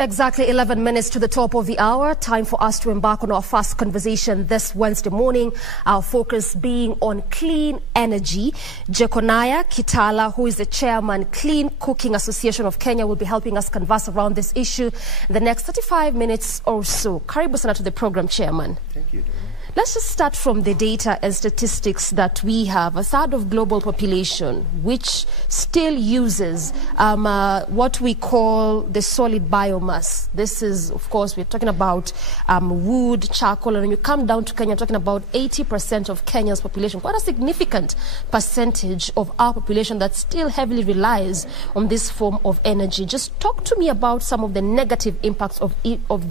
Exactly 11 minutes to the top of the hour. Time for us to embark on our first conversation this Wednesday morning. Our focus being on clean energy. Jechoniah Kitala, who is the chairman, Clean Cooking Association of Kenya, will be helping us converse around this issue in the next 35 minutes or so. Karibu sana to the program, Chairman. Thank you, Doreen. Let's just start from the data and statistics that we have. A third of global population, which still uses what we call the solid biomass. This is, of course, we're talking about wood, charcoal, and when you come down to Kenya, talking about 80% of Kenya's population. Quite a significant percentage of our population that still heavily relies on this form of energy. Just talk to me about some of the negative impacts of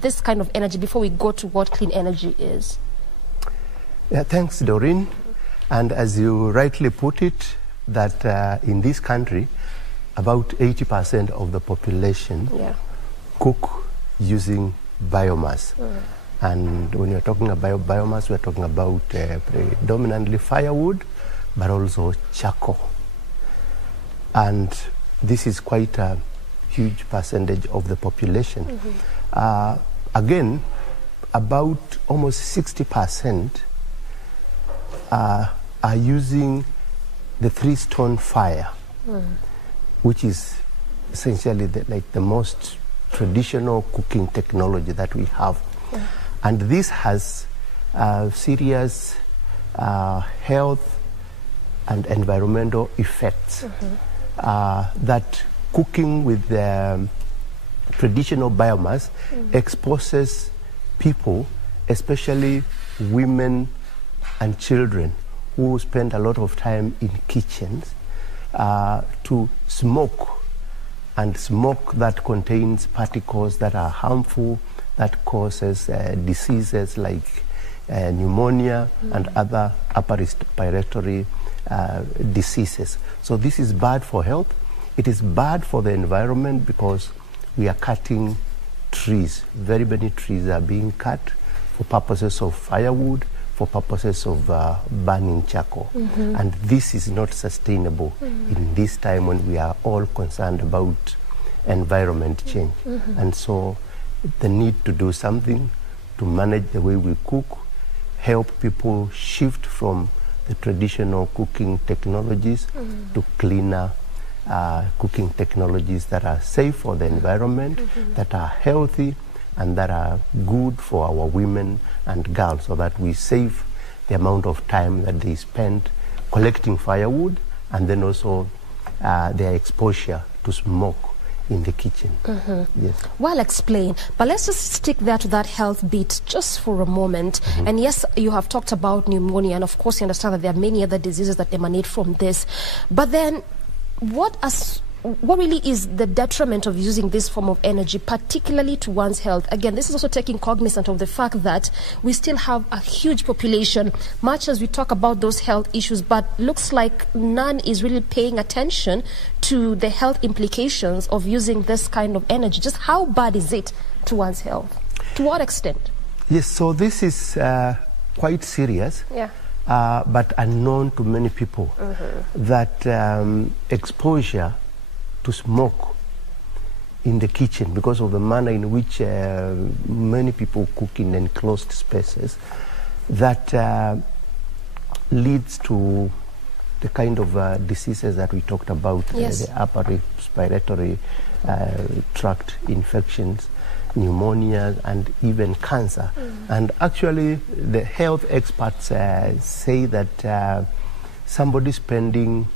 this kind of energy before we go to what clean energy is. Yeah, thanks, Doreen. And as you rightly put it, that in this country, about 80% of the population cook using biomass. And when you're talking about biomass, we're talking about predominantly firewood, but also charcoal. And this is quite a huge percentage of the population. Again, about almost 60% are using the three-stone fire, which is essentially the most traditional cooking technology that we have. And this has serious health and environmental effects that cooking with the traditional biomass exposes people, especially women and children who spend a lot of time in kitchens, to smoke, and smoke that contains particles that are harmful, that causes diseases like pneumonia and other upper respiratory diseases. So this is bad for health. It is bad for the environment because we are cutting trees. Very many trees are being cut for purposes of firewood, for purposes of burning charcoal. And this is not sustainable in this time when we are all concerned about environment change. And so the need to do something to manage the way we cook, help people shift from the traditional cooking technologies to cleaner cooking technologies that are safe for the environment, that are healthy, and that are good for our women and girls, so that we save the amount of time that they spend collecting firewood, and then also their exposure to smoke in the kitchen. Yes. Well explained, but let's just stick there to that health bit just for a moment. And yes, you have talked about pneumonia, and of course you understand that there are many other diseases that emanate from this. But then what really is the detriment of using this form of energy, particularly to one's health? Again, this is also taking cognizance of the fact that we still have a huge population, much as we talk about those health issues, but looks like none is really paying attention to the health implications of using this kind of energy. Just how bad is it to one's health? To what extent? Yes, so this is quite serious. But unknown to many people, that exposure to smoke in the kitchen, because of the manner in which many people cook in enclosed spaces, that leads to the kind of diseases that we talked about, the upper respiratory tract infections, pneumonia, and even cancer. And actually the health experts say that somebody spending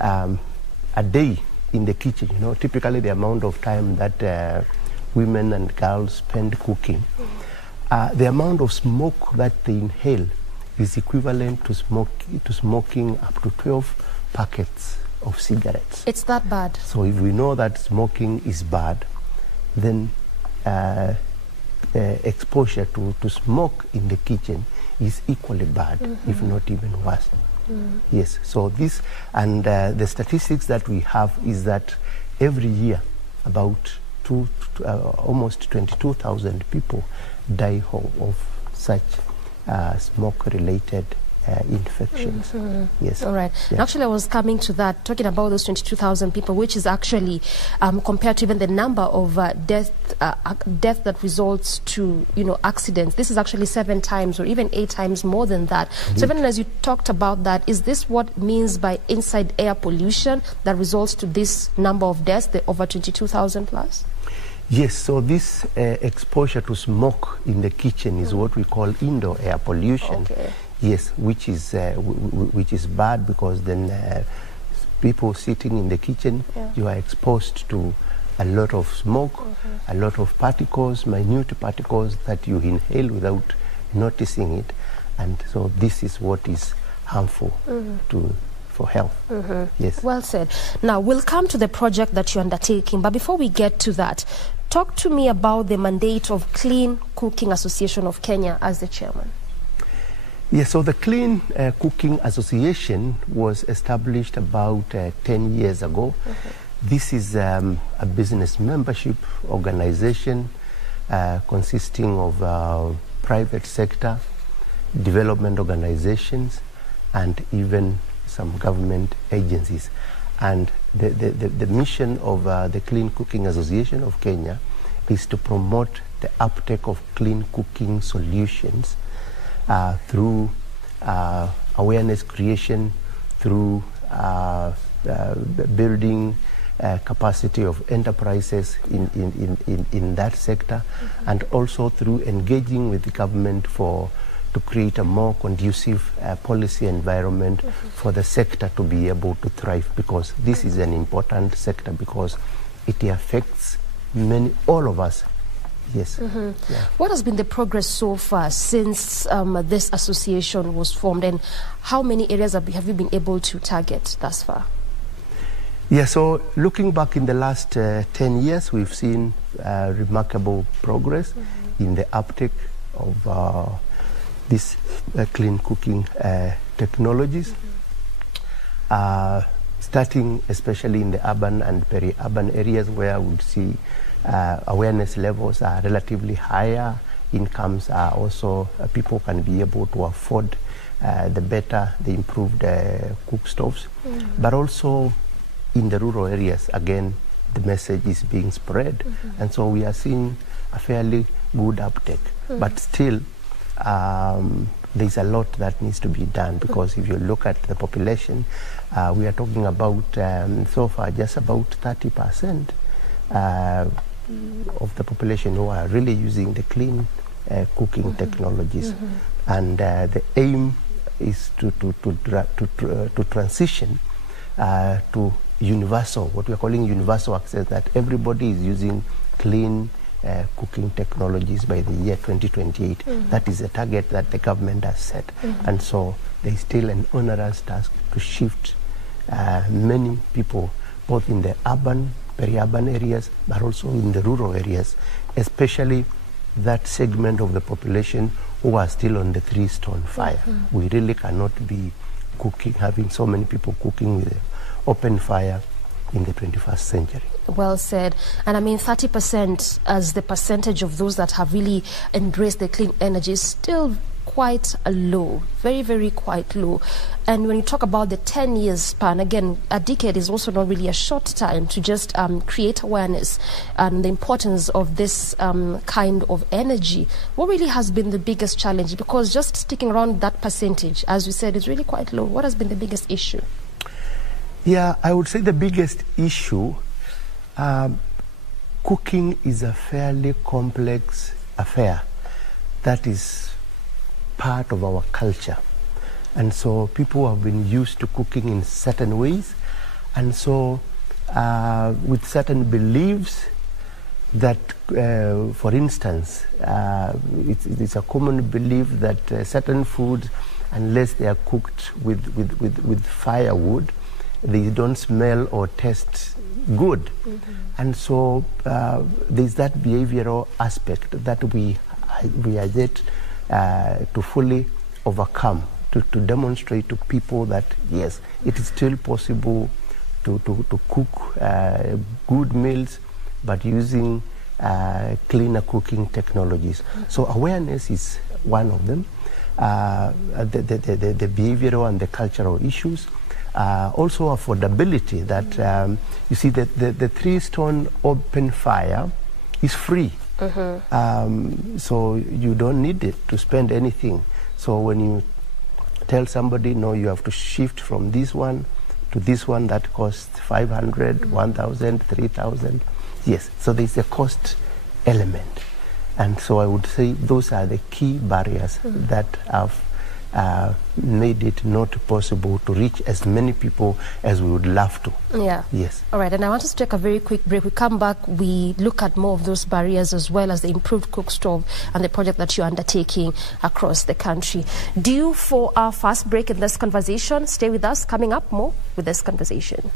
a day in the kitchen, typically the amount of time that women and girls spend cooking, the amount of smoke that they inhale is equivalent to smoking up to 12 packets of cigarettes. It's that bad. So if we know that smoking is bad, then exposure to smoke in the kitchen is equally bad, if not even worse. Yes, so this, and the statistics that we have is that every year about almost 22,000 people die of such smoke-related infections. Yes. All right. Yeah. Actually, I was coming to that, talking about those 22,000 people, which is actually compared to even the number of death that results to, accidents. This is actually 7 times or even 8 times more than that. Indeed. So even as you talked about that, is this what means by inside air pollution that results to this number of deaths, the over 22,000 plus? Yes, so this exposure to smoke in the kitchen is what we call indoor air pollution. Okay. Yes, which is bad, because then people sitting in the kitchen, you are exposed to a lot of smoke, a lot of particles, minute particles that you inhale without noticing it, and so this is what is harmful for health. Yes. Well said. Now we'll come to the project that you're undertaking, but before we get to that, talk to me about the mandate of Clean Cooking Association of Kenya as the chairman. Yes, so the Clean Cooking Association was established about 10 years ago. This is a business membership organization consisting of private sector, development organizations, and even some government agencies. And the mission of the Clean Cooking Association of Kenya is to promote the uptake of clean cooking solutions through awareness creation, through building capacity of enterprises in that sector, and also through engaging with the government to create a more conducive policy environment for the sector to be able to thrive, because this is an important sector, because it affects all of us. Yes. Yeah. What has been the progress so far since this association was formed, and how many areas have you been able to target thus far? Yeah, so looking back in the last 10 years, we've seen remarkable progress in the uptake of these clean cooking technologies, starting especially in the urban and peri-urban areas, where we see awareness levels are relatively higher, incomes are also, people can be able to afford the improved cook stoves, but also in the rural areas, again, the message is being spread, and so we are seeing a fairly good uptake, but still there's a lot that needs to be done, because if you look at the population, we are talking about so far just about 30% of the population who are really using the clean cooking technologies, and the aim is to transition to universal, what we are calling universal access, that everybody is using clean cooking technologies by the year 2028. That is a target that the government has set, and so there is still an onerous task to shift many people, both in the urban, peri-urban areas, but also in the rural areas, especially that segment of the population who are still on the 3-stone fire. We really cannot be cooking, having so many people cooking with open fire in the 21st century. Well said. And I mean, 30% as the percentage of those that have really embraced the clean energy is still quite low, very, very quite low. And when you talk about the 10 years span, again, a decade is also not really a short time to just create awareness and the importance of this kind of energy. What really has been the biggest challenge? Because just sticking around that percentage, as we said, is really quite low. What has been the biggest issue? Yeah, I would say the biggest issue, cooking is a fairly complex affair that is part of our culture. And so people have been used to cooking in certain ways, and so with certain beliefs that, for instance, it's a common belief that certain foods, unless they are cooked with firewood, they don't smell or taste good. And so there's that behavioral aspect that we are yet to fully overcome, to demonstrate to people that yes, it is still possible to cook good meals, but using cleaner cooking technologies. So awareness is one of them, the behavioral and the cultural issues. Also affordability, that you see that the 3-stone open fire is free. So you don't need it to spend anything. So when you tell somebody, no, you have to shift from this one to this one that costs 500, 1,000, 3,000. Yes, so there's a cost element. And so I would say those are the key barriers that have made it not possible to reach as many people as we would love to. Yeah. Yes. All right, and I want us to take a very quick break. We come back, we look at more of those barriers as well as the improved cook stove and the project that you're undertaking across the country. Due for our first break in this conversation. Stay with us. Coming up, more with this conversation.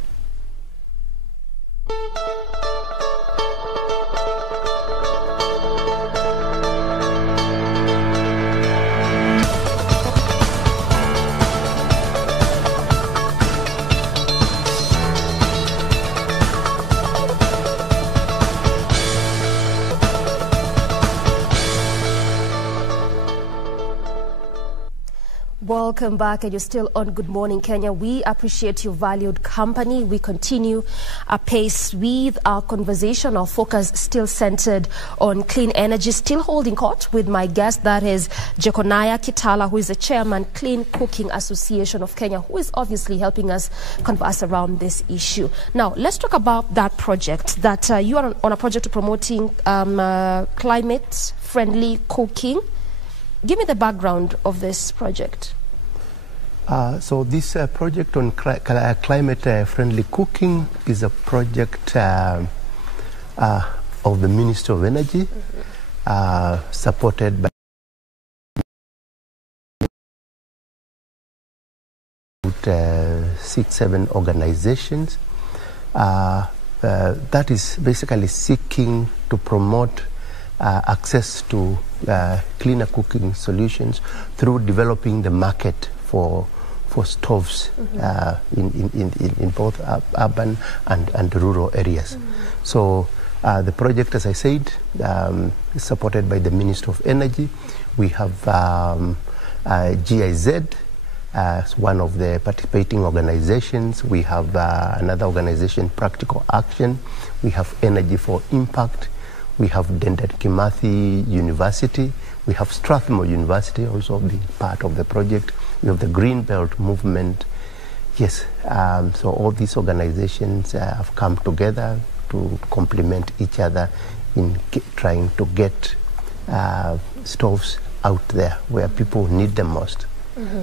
Welcome back, and you're still on Good Morning Kenya. We appreciate your valued company. We continue apace with our conversation. Our focus still centered on clean energy, still holding court with my guest, that is Jechoniah Kitala, who is the chairman, Clean Cooking Association of Kenya, who is obviously helping us converse around this issue. Now, let's talk about that project, that you are on a project to promoting climate-friendly cooking. Give me the background of this project. So this project on climate-friendly cooking is a project of the Ministry of Energy, supported by 6-7 organizations. That is basically seeking to promote access to cleaner cooking solutions through developing the market for stoves in both urban and rural areas. So the project, as I said, is supported by the Ministry of Energy. We have GIZ as one of the participating organizations. We have another organization, Practical Action. We have Energy for Impact. We have Dedan Kimathi University. We have Strathmore University also being part of the project. We have the Green Belt Movement. Yes, so all these organizations have come together to complement each other in trying to get stoves out there where people need them most.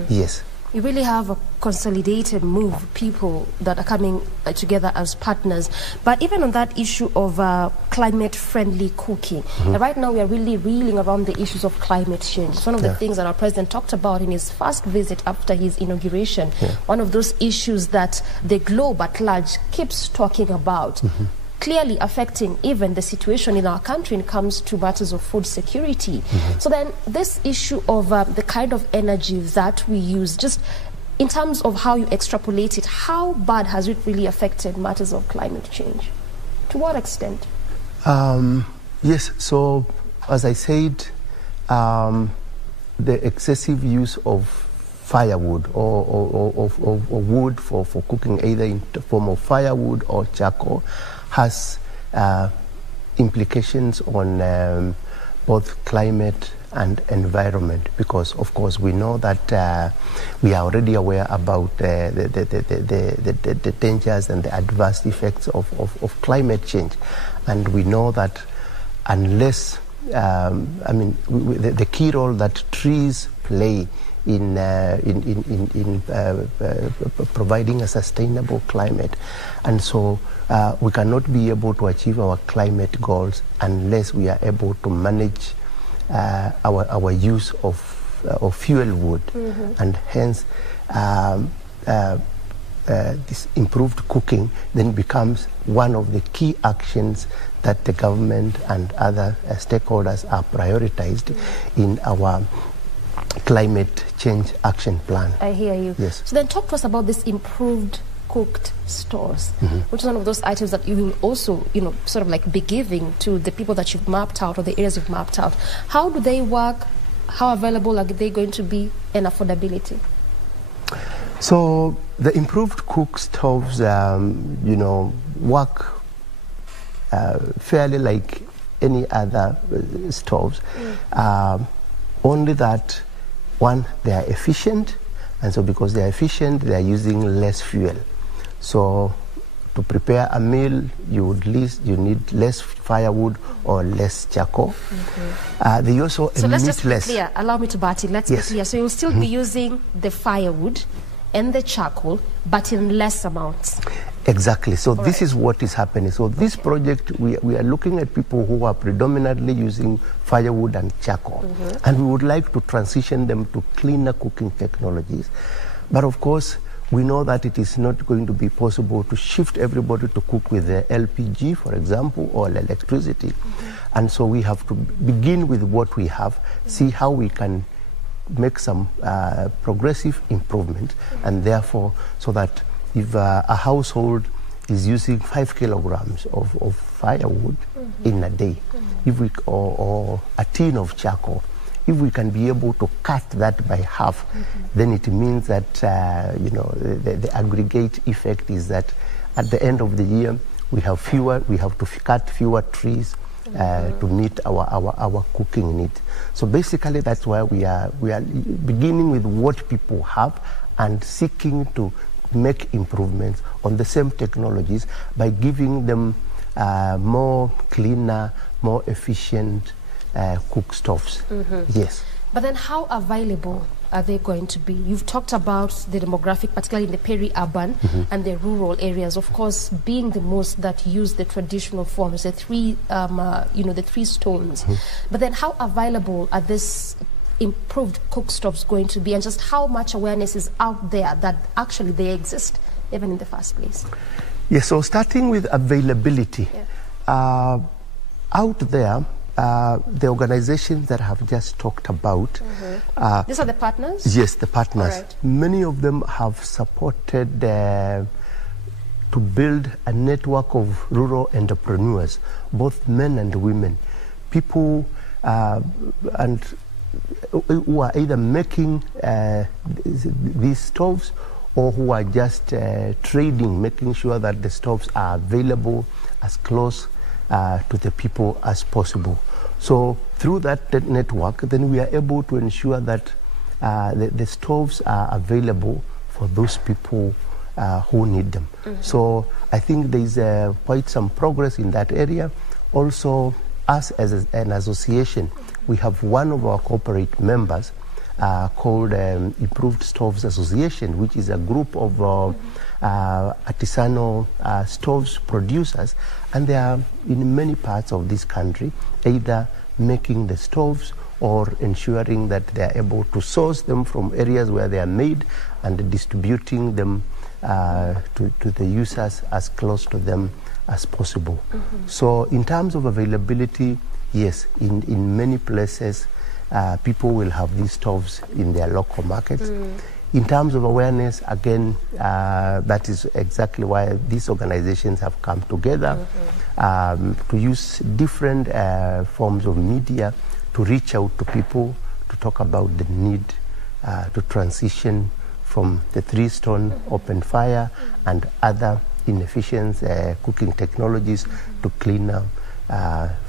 Yes. You really have a consolidated move, people that are coming together as partners. But even on that issue of climate-friendly cooking, right now we are really reeling around the issues of climate change. It's one of the things that our president talked about in his first visit after his inauguration. One of those issues that the globe at large keeps talking about. Clearly affecting even the situation in our country when it comes to matters of food security. So then this issue of the kind of energy that we use, just in terms of how you extrapolate it, how bad has it really affected matters of climate change? To what extent? Yes, so as I said, the excessive use of firewood or wood for cooking, either in the form of firewood or charcoal, has implications on both climate and environment, because of course we know that we are already aware about the dangers and the adverse effects of climate change, and we know that unless the key role that trees play in providing a sustainable climate, and so we cannot be able to achieve our climate goals unless we are able to manage our use of fuel wood, and hence this improved cooking then becomes one of the key actions that the government and other stakeholders are prioritized in our climate change action plan. I hear you. Yes. So then talk to us about this improved cooked stores, which is one of those items that you will also, sort of like be giving to the people that you've mapped out or the areas you've mapped out. How do they work? How available are they going to be, and affordability? So the improved cook stoves, work fairly like any other stoves. Only that, one, they are efficient, and so because they are efficient, they are using less fuel. So to prepare a meal, you need less firewood or less charcoal. They also so let's just be less. clear. Allow me to bat it. Let's be clear. So you'll still be using the firewood and the charcoal, but in less amounts. Exactly. So this is what is happening. So this project, we are looking at people who are predominantly using firewood and charcoal. And we would like to transition them to cleaner cooking technologies. But of course, we know that it is not going to be possible to shift everybody to cook with the LPG, for example, or electricity. And so we have to begin with what we have, see how we can make some progressive improvement, and therefore, so that if a household is using 5 kilograms of firewood in a day, if we, or a tin of charcoal, if we can be able to cut that by half, then it means that the aggregate effect is that at the end of the year we have to cut fewer trees to meet our cooking need. So basically, that's why we are beginning with what people have and seeking to make improvements on the same technologies by giving them more cleaner, more efficient cook stoves. Yes. But then how available are they going to be? You've talked about the demographic, particularly in the peri-urban and the rural areas, of course, being the most that use the traditional forms, the three stones. But then how available are these improved cook stoves going to be, and just how much awareness is out there that actually they exist, even in the first place? Yes, so starting with availability, out there, the organizations that I have just talked about. These are the partners? Yes, the partners. Right. Many of them have supported to build a network of rural entrepreneurs, both men and women, people and who are either making these stoves or who are just trading, making sure that the stoves are available as close to the people as possible. So through that network, then we are able to ensure that the stoves are available for those people who need them. So I think there is quite some progress in that area. Also, us as an association, we have one of our corporate members called Improved Stoves Association, which is a group of artisanal stoves producers, and they are in many parts of this country, either making the stoves or ensuring that they are able to source them from areas where they are made and distributing them to the users as close to them as possible. So in terms of availability, yes, in many places, people will have these stoves in their local markets. In terms of awareness, again, that is exactly why these organizations have come together to use different forms of media to reach out to people, to talk about the need to transition from the three-stone open fire and other inefficient cooking technologies to cleaner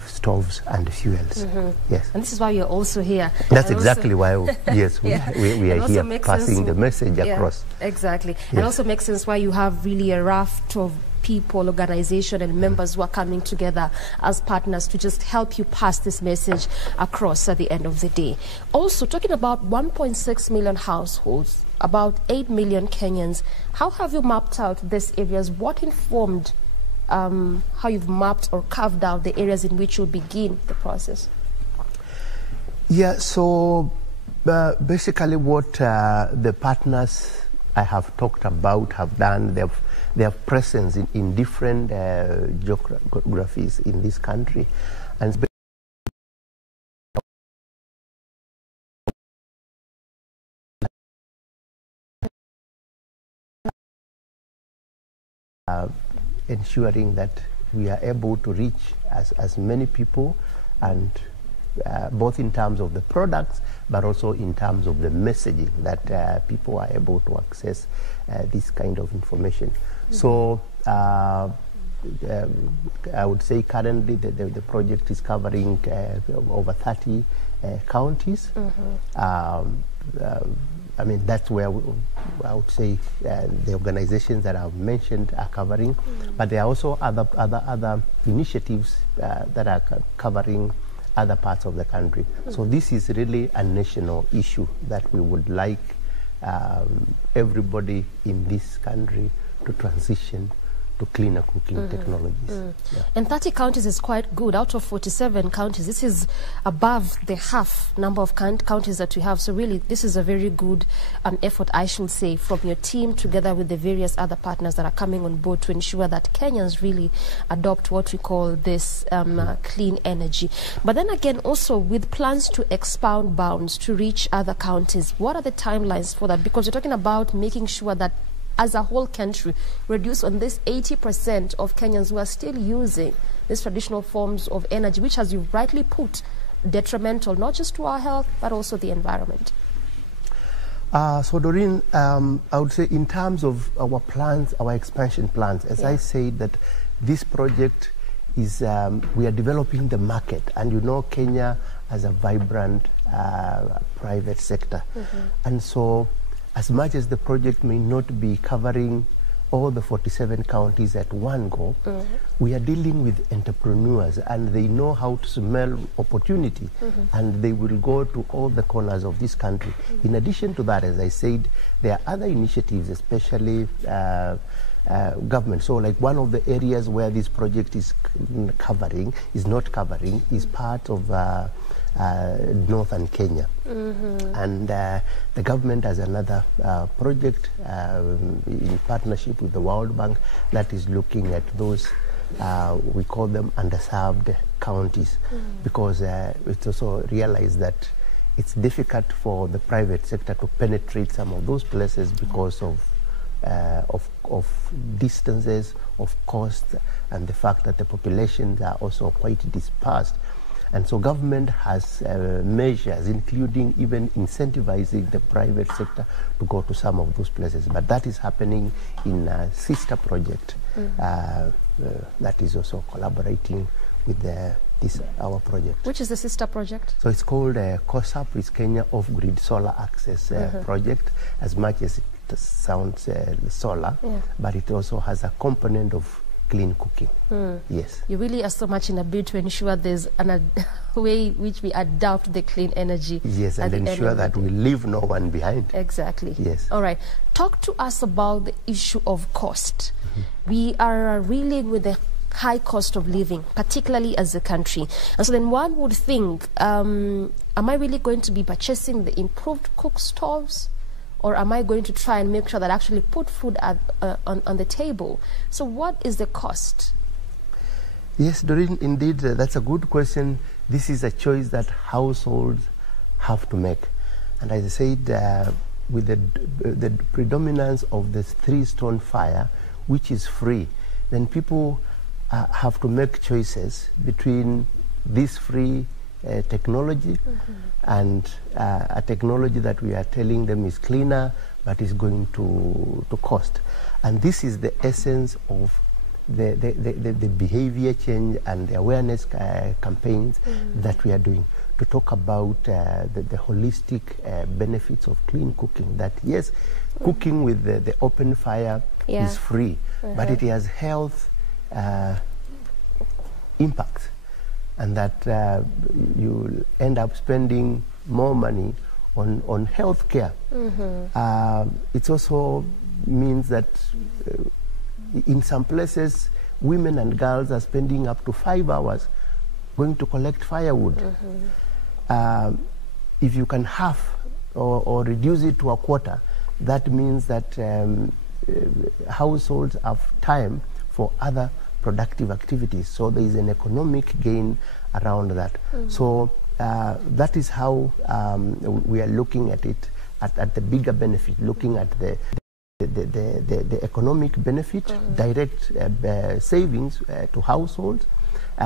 stoves and fuels. Yes. And this is why you're also here. That's exactly why, yes, we are here passing the message across. Exactly. And also makes sense why you have really a raft of people, organization and members who are coming together as partners to just help you pass this message across at the end of the day. Also, talking about 1.6 million households, about 8 million Kenyans, how have you mapped out these areas? What informed how you've mapped or carved out the areas in which you'll begin the process? Yeah, so basically what the partners I have talked about have done, they have presence in different geographies in this country. And ensuring that we are able to reach as many people and both in terms of the products, but also in terms of the messaging that people are able to access this kind of information. So I would say currently the project is covering over 30 counties. I mean, that's where I would say the organizations that I've mentioned are covering, but there are also other initiatives that are covering other parts of the country. So this is really a national issue that we would like everybody in this country to transition to cleaner cooking technologies. Yeah. And 30 counties is quite good. Out of 47 counties, this is above the half number of counties that we have. So really, this is a very good effort, I should say, from your team together with the various other partners that are coming on board to ensure that Kenyans really adopt what we call this clean energy. But then again, also with plans to expand bounds to reach other counties, what are the timelines for that? Because you're talking about making sure that as a whole country, reduce on this 80% of Kenyans who are still using these traditional forms of energy, which, as you rightly put, detrimental not just to our health, but also the environment. So Doreen, I would say in terms of our plans, our expansion plans, as I said, that this project is, we are developing the market, and you know Kenya has a vibrant private sector. And so as much as the project may not be covering all the 47 counties at one go, we are dealing with entrepreneurs, and they know how to smell opportunity, and they will go to all the corners of this country. In addition to that, as I said, there are other initiatives, especially government. So like one of the areas where this project is not covering is part of northern Kenya. And the government has another project in partnership with the World Bank that is looking at those, we call them underserved counties, because it's also realized that it's difficult for the private sector to penetrate some of those places because of distances, of cost, and the fact that the populations are also quite dispersed. And so government has measures, including even incentivizing the private sector to go to some of those places. But that is happening in a sister project that is also collaborating with our project. Which is the sister project? So it's called COSAP, it's Kenya Off-Grid Solar Access Project, as much as it sounds solar, but it also has a component of clean cooking. Yes. You really are so much in a bid to ensure there's a way which we adopt the clean energy. Yes, and ensure that we leave no one behind. Exactly. Yes. All right. Talk to us about the issue of cost. We are reeling with the high cost of living, particularly as a country. And so then one would think, am I really going to be purchasing the improved cook stoves? Or am I going to try and make sure that I actually put food on the table? So what is the cost? Yes, Doreen, indeed, that's a good question. This is a choice that households have to make. And as I said, with the predominance of the three-stone fire, which is free, then people have to make choices between this free technology and a technology that we are telling them is cleaner but is going to cost. And this is the essence of the behavior change and the awareness campaigns that we are doing, to talk about the holistic benefits of clean cooking. That yes, cooking with the open fire is free, but it has health impacts, and that you end up spending more money on health care. It also means that in some places, women and girls are spending up to 5 hours going to collect firewood. If you can half or reduce it to a quarter, that means that households have time for other productive activities. So there is an economic gain around that. So that is how we are looking at it, at the bigger benefit, looking at the economic benefit, direct savings to households,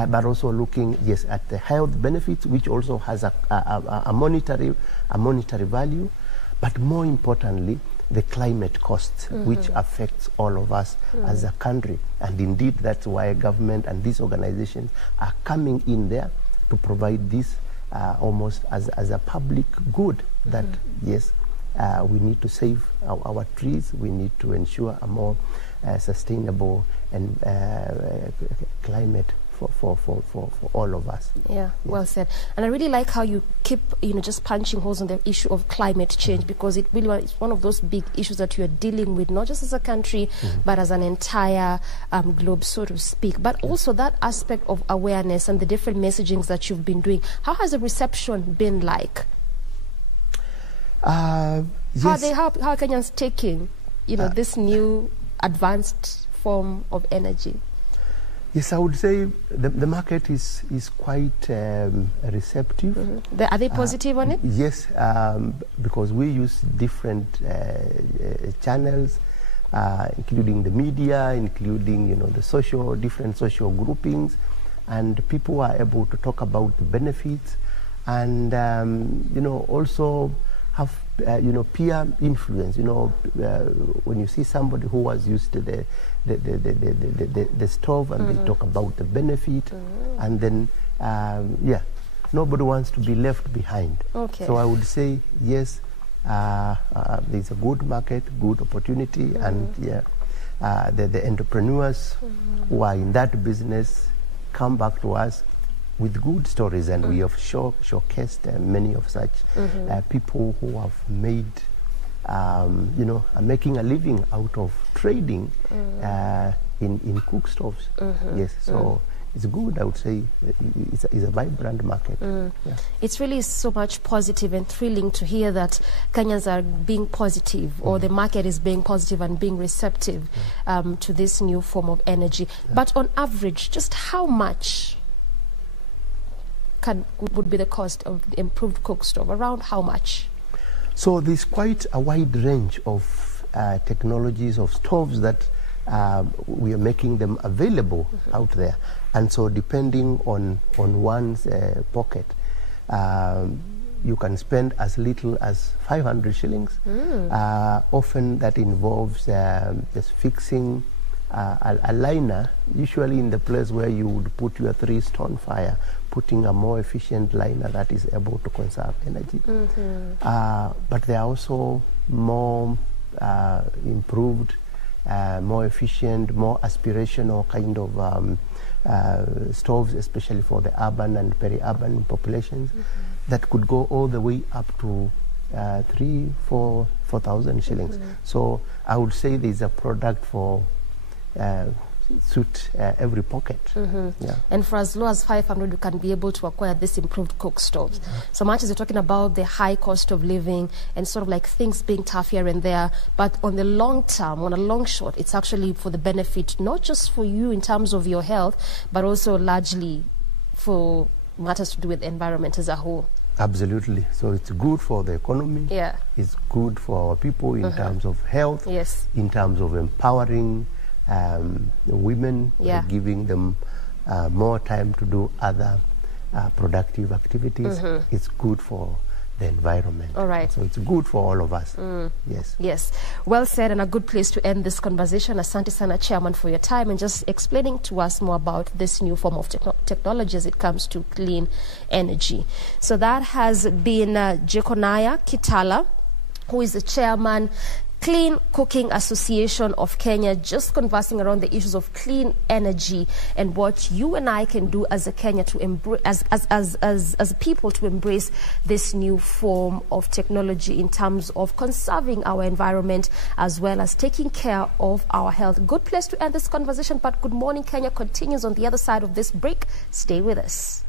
but also looking, yes, at the health benefits, which also has a monetary value, but more importantly, the climate costs, which affects all of us as a country. And indeed, that's why government and these organizations are coming in there to provide this almost as a public good, that, yes, we need to save our trees, we need to ensure a more sustainable and climate for all of us. Yeah, well said. And I really like how you keep, just punching holes on the issue of climate change, because it really is one of those big issues that you are dealing with, not just as a country, but as an entire globe, so to speak. But also that aspect of awareness and the different messagings that you've been doing. How has the reception been like? Yes. How are Kenyans taking, this new advanced form of energy? Yes, I would say the market is quite receptive. Are they positive on it? Yes, because we use different channels, including the media, including the different social groupings, and people are able to talk about the benefits, and also have peer influence. When you see somebody who was used to the stove, and they talk about the benefit, and then nobody wants to be left behind. Okay. So I would say yes, there's a good market, good opportunity, and the entrepreneurs who are in that business come back to us with good stories, and we have showcased many of such people who have made, are making a living out of trading in cook stoves. Yes, so it's good. I would say it's a vibrant market. Yeah. It's really so much positive and thrilling to hear that Kenyans are being positive, or the market is being positive and being receptive to this new form of energy. But on average, just how much would be the cost of the improved cook stove? Around how much? So there's quite a wide range of technologies of stoves that we are making them available out there, and so depending on one's pocket, you can spend as little as 500 shillings. Often that involves just fixing a liner, usually in the place where you would put your 3-stone fire, putting a more efficient liner that is able to conserve energy. But there are also more improved, more efficient, more aspirational kind of stoves, especially for the urban and peri-urban populations, that could go all the way up to 4,000 shillings. So I would say there's a product for suit every pocket. Yeah. And for as low as 500, you can be able to acquire this improved cook stoves. So much as you're talking about the high cost of living and sort of like things being tough here and there, but on the long term, on a long shot, it's actually for the benefit, not just for you in terms of your health, but also largely for matters to do with the environment as a whole. Absolutely. So it's good for the economy. Yeah. It's good for our people in terms of health. Yes. In terms of empowering women, giving them more time to do other productive activities. It's good for the environment. All right. So it's good for all of us. Yes. Yes. Well said, and a good place to end this conversation. Asante sana, Chairman, for your time and just explaining to us more about this new form of technology as it comes to clean energy. So that has been Jechoniah Kitala, who is the chairman, Clean Cooking Association of Kenya, just conversing around the issues of clean energy and what you and I can do as a Kenya to embrace, as people, to embrace this new form of technology in terms of conserving our environment as well as taking care of our health. Good place to end this conversation, but Good Morning Kenya continues on the other side of this break. Stay with us.